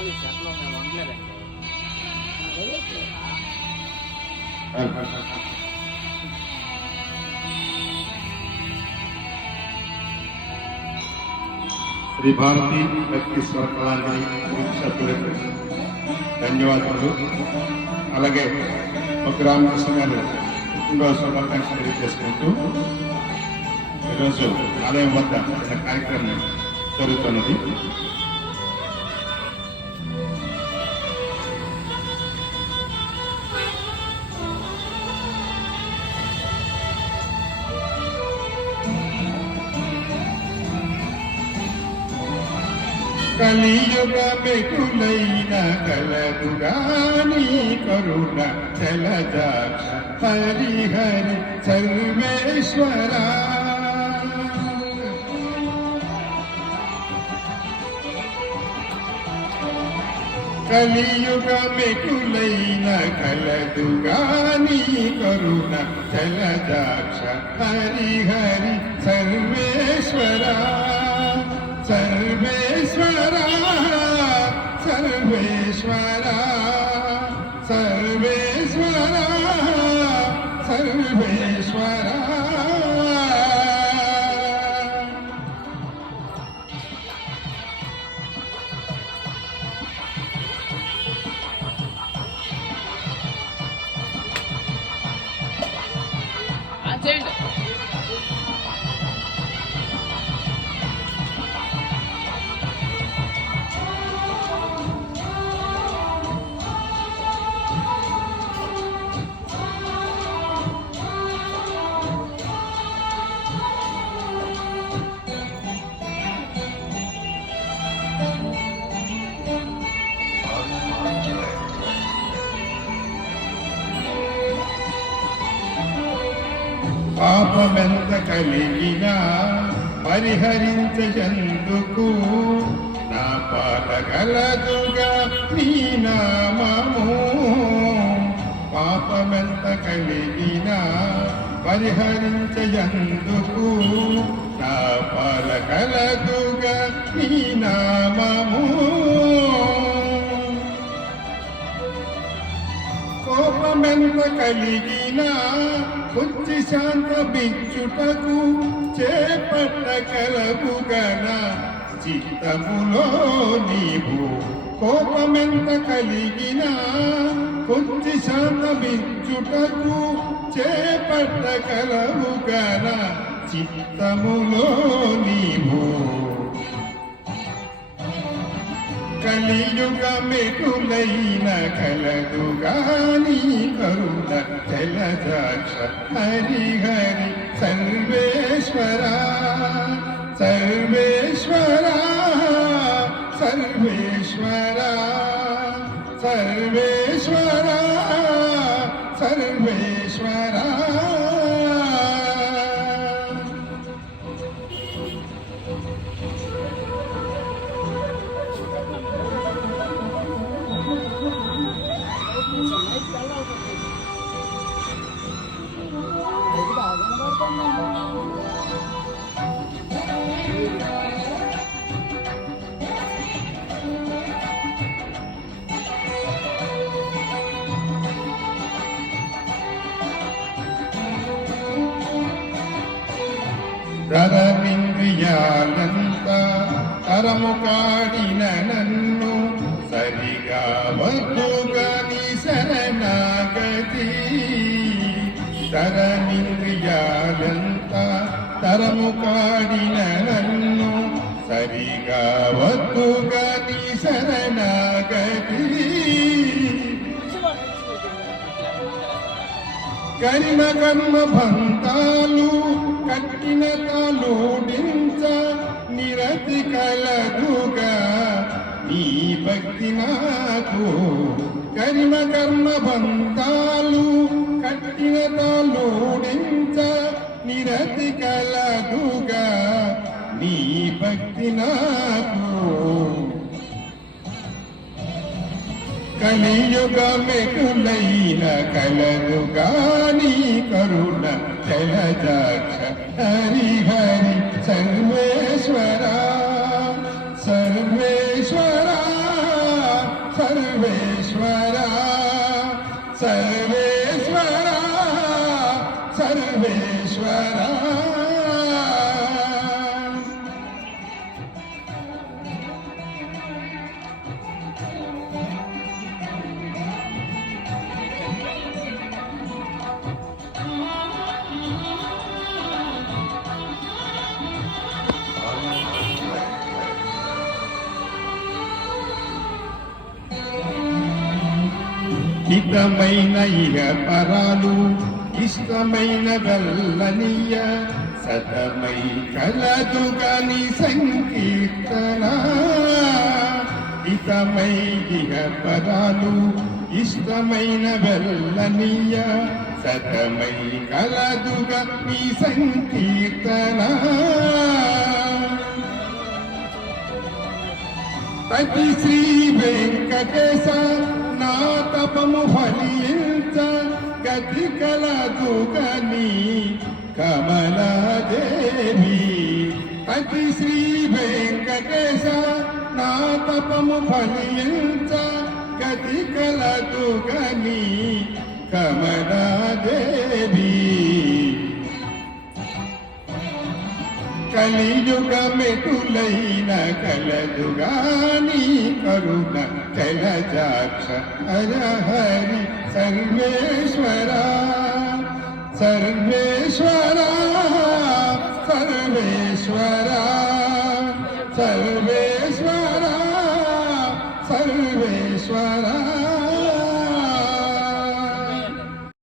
శ్రీ భారతి భక్తి స్వరకళాంజలి సభ్యులకు ధన్యవాదాలు. అలాగే ఒక రామకృష్ణ గారు పుట్టినరోజు శుభాకాంక్షలు తెలియజేసుకుంటూ ఈరోజు ఆలయం వద్ద కార్యక్రమం జరుగుతున్నది. కలియుగ మెటులైన కలదుగాని కరుణ జలజాక్ష హరిహరి సర్వేశ్వర. కలియుగ మెటులైన కలదుగాని కరుణ జలజాక్ష హరిహరి సర్వేశ్వర. సర్వేశ్వర సర్వేశ్వర సర్వేశ్వర సర్వేశ్వర. పాపమెంత కలిగినా పరిహరించజందుకు నా పాటగలదుగా నీ నామము. పాపమెంత కలిగినా పరిహరించజందుకు నా పాలగలదుగా నీ నామము. కోపమెంత కలిగినా బుద్ధి శాంత బిచ్చుటకు చేపట్టగలవుగన చిత్తములో నీవు. కోపమెంత కలిగినా బుద్ధి శాంత బిచ్చుటకు చేపట్టగలవుగన చిత్తములో నీవు. కలియుగ మెటులైన కలదుగాని కరుణ జలజాక్ష హరిహరి సర్వేశ్వర. సర్వేశ్వర సర్వేశ్వర సర్వేశ్వర సర్వేశ్వర. తరమింద్రియాలంతా తరము కాడిన నన్ను సరిగా వద్దుగాని శరణాగతి. తరమింద్రియాలంతా తరము కాడిన నన్ను సరిగా వద్దుగాని శరణాగతి. కరిమ కర్మ బంధాలు కట్టిన తాలోడించ నిరతి కలదుగా నీ భక్తి నాకు. కరిమ కర్మ బంధాలు కట్టిన తాలోడించ నిరతి కలదుగా నీ భక్తి నాకు. కలియుగ మెటులైన కలదుగాని కరుణ జలజాక్ష హరిహరి సర్వేశ్వర. సర్వేశ్వర సర్వేశ్వరా హితమైన ఇహ పరాలు ఇష్టమైన వెళ్ళనీయ సతమై కలదుగని సంకీర్తన హితమై ఇహ పరాలు ఇష్టమైన వెళ్ళనీయ సతమై కలదుగని సంకీర్తన ప్రతి శ్రీ వెంకటేశ నా తపము ఫలించ గతి కలదుగని కమలాదేవి ప్రతి శ్రీ వెంకటేశ నా తపము ఫలించ గతి కలదుగని కమలాదేవి కలియుగమెటులైన కలదుగాని కరుణ జలజాక్ష హరి సర్వేశ్వర సర్వేశ్వర